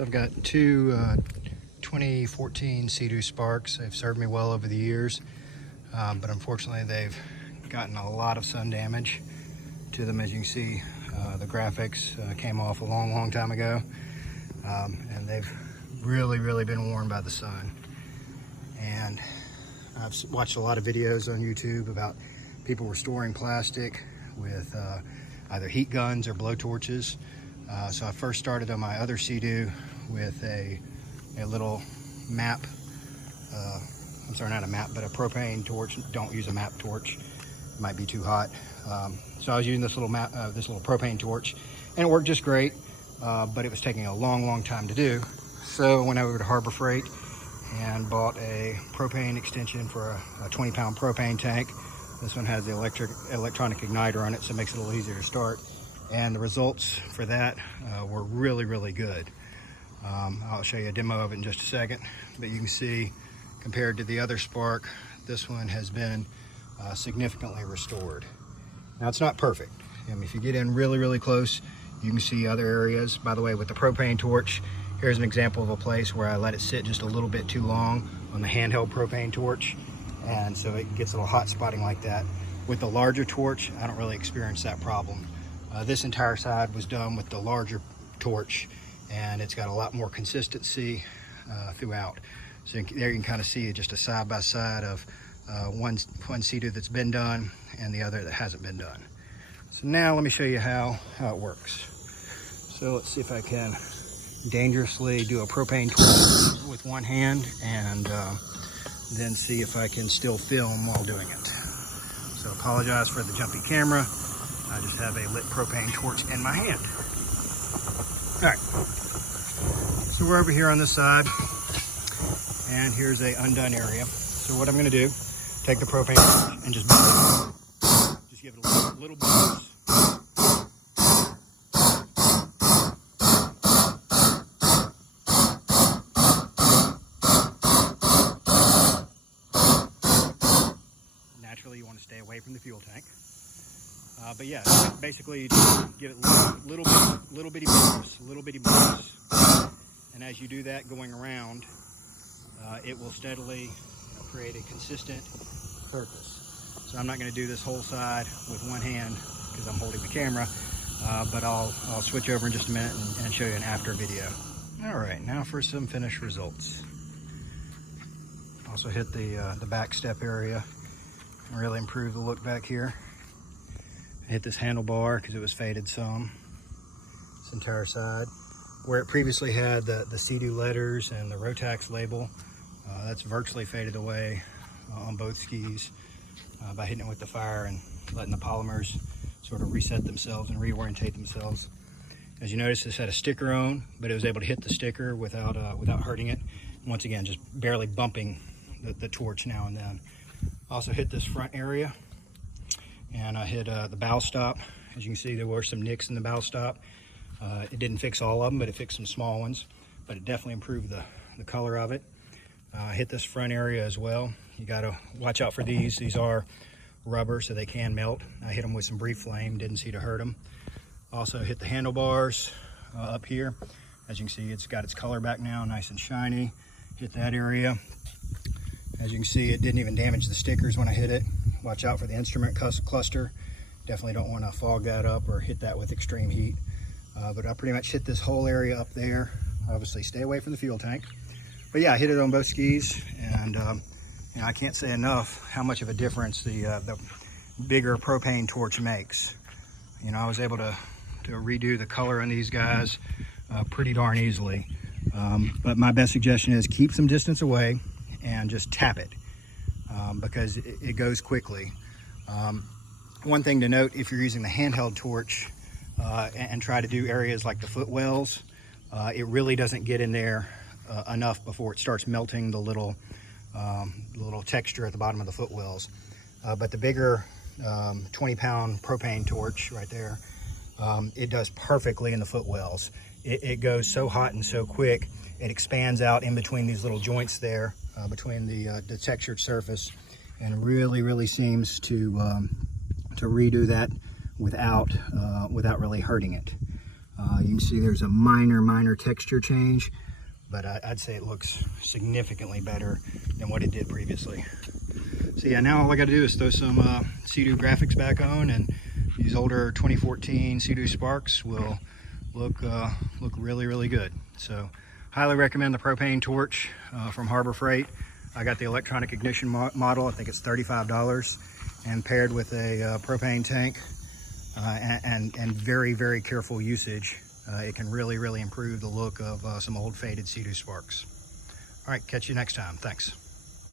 So I've got two 2014 Seadoo Sparks. They've served me well over the years, but unfortunately they've gotten a lot of sun damage to them. As you can see, the graphics came off a long time ago, and they've really been worn by the sun. And I've watched a lot of videos on YouTube about people restoring plastic with either heat guns or blowtorches. So I first started on my other Seadoo with a little map, I'm sorry, not a map, but a propane torch. Don't use a map torch, it might be too hot. So I was using this little propane torch, and it worked just great, but it was taking a long time to do. So I went over to Harbor Freight and bought a propane extension for a 20-pound propane tank. This one has the electronic igniter on it, so it makes it a little easier to start. And the results for that were really good. I'll show you a demo of it in just a second, but you can see compared to the other Spark, this one has been significantly restored. Now, it's not perfect. I mean, if you get in really close, you can see other areas. By the way, with the propane torch, here's an example of a place where I let it sit just a little bit too long on the handheld propane torch, and so it gets a little hot spotting like that. With the larger torch, I don't really experience that problem. This entire side was done with the larger torch, and it's got a lot more consistency throughout. So there you can kind of see just a side-by-side of one Seadoo that's been done and the other that hasn't been done. So now let me show you how it works. So let's see if I can dangerously do a propane torch with one hand, and then see if I can still film while doing it. So apologize for the jumpy camera. I just have a lit propane torch in my hand. All right, so we're over here on this side, and here's a undone area. So what I'm gonna do, take the propane torch and just give it a little boost. Naturally, you want to stay away from the fuel tank. But yeah, basically you just give it little bitty bursts. And as you do that going around, it will steadily create a consistent surface. So I'm not going to do this whole side with one hand because I'm holding the camera, but I'll switch over in just a minute and show you an after video. All right, now for some finished results. Also hit the back step area and really improve the look back here. I hit this handlebar because it was faded some, this entire side. Where it previously had the Seadoo letters and the Rotax label, that's virtually faded away on both skis by hitting it with the fire and letting the polymers sort of reset themselves and reorientate themselves. As you notice, this had a sticker on, but it was able to hit the sticker without hurting it. Once again, just barely bumping the torch now and then. Also hit this front area, and I hit the bow stop. As you can see, there were some nicks in the bow stop. It didn't fix all of them, but it fixed some small ones, but it definitely improved the color of it. Hit this front area as well. You got to watch out for these. These are rubber, so they can melt. I hit them with some brief flame, didn't seem to hurt them. Also hit the handlebars up here. As you can see, it's got its color back now, nice and shiny. Hit that area. As you can see, it didn't even damage the stickers when I hit it. Watch out for the instrument cluster. Definitely don't want to fog that up or hit that with extreme heat. But I pretty much hit this whole area up there. Obviously stay away from the fuel tank. But yeah, I hit it on both skis, and you know, I can't say enough how much of a difference the bigger propane torch makes. You know, I was able to redo the color on these guys pretty darn easily. But my best suggestion is keep some distance away and just tap it, because it goes quickly. One thing to note, if you're using the handheld torch and try to do areas like the footwells, it really doesn't get in there enough before it starts melting the little texture at the bottom of the footwells. But the bigger 20-pound propane torch right there, it does perfectly in the footwells. It goes so hot and so quick, it expands out in between these little joints there, between the textured surface, and really seems to redo that without really hurting it. You can see there's a minor texture change, but I'd say it looks significantly better than what it did previously. So yeah, now all I got to do is throw some Seadoo graphics back on, and these older 2014 Seadoo Sparks will look really good. So highly recommend the propane torch from Harbor Freight. I got the electronic ignition model. I think it's $35, and paired with a propane tank and very careful usage, it can really improve the look of some old faded Seadoo Sparks. All right, catch you next time. Thanks.